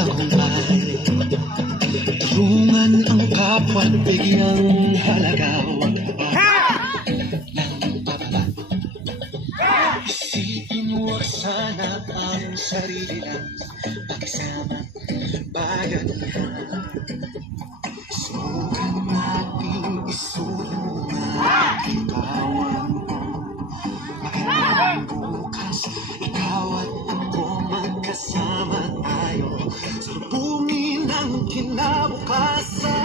tagumpay. Tulungan ang kapwa't bigyang halaga. Huwag ng bababa. Isipin mo sana ang sarili lang, pagsama bayanihan. Sukat natin isulungan, itawan mo magandang bukas. Ikaw at ako magkasama tayo, salubungin ang kinabukasan.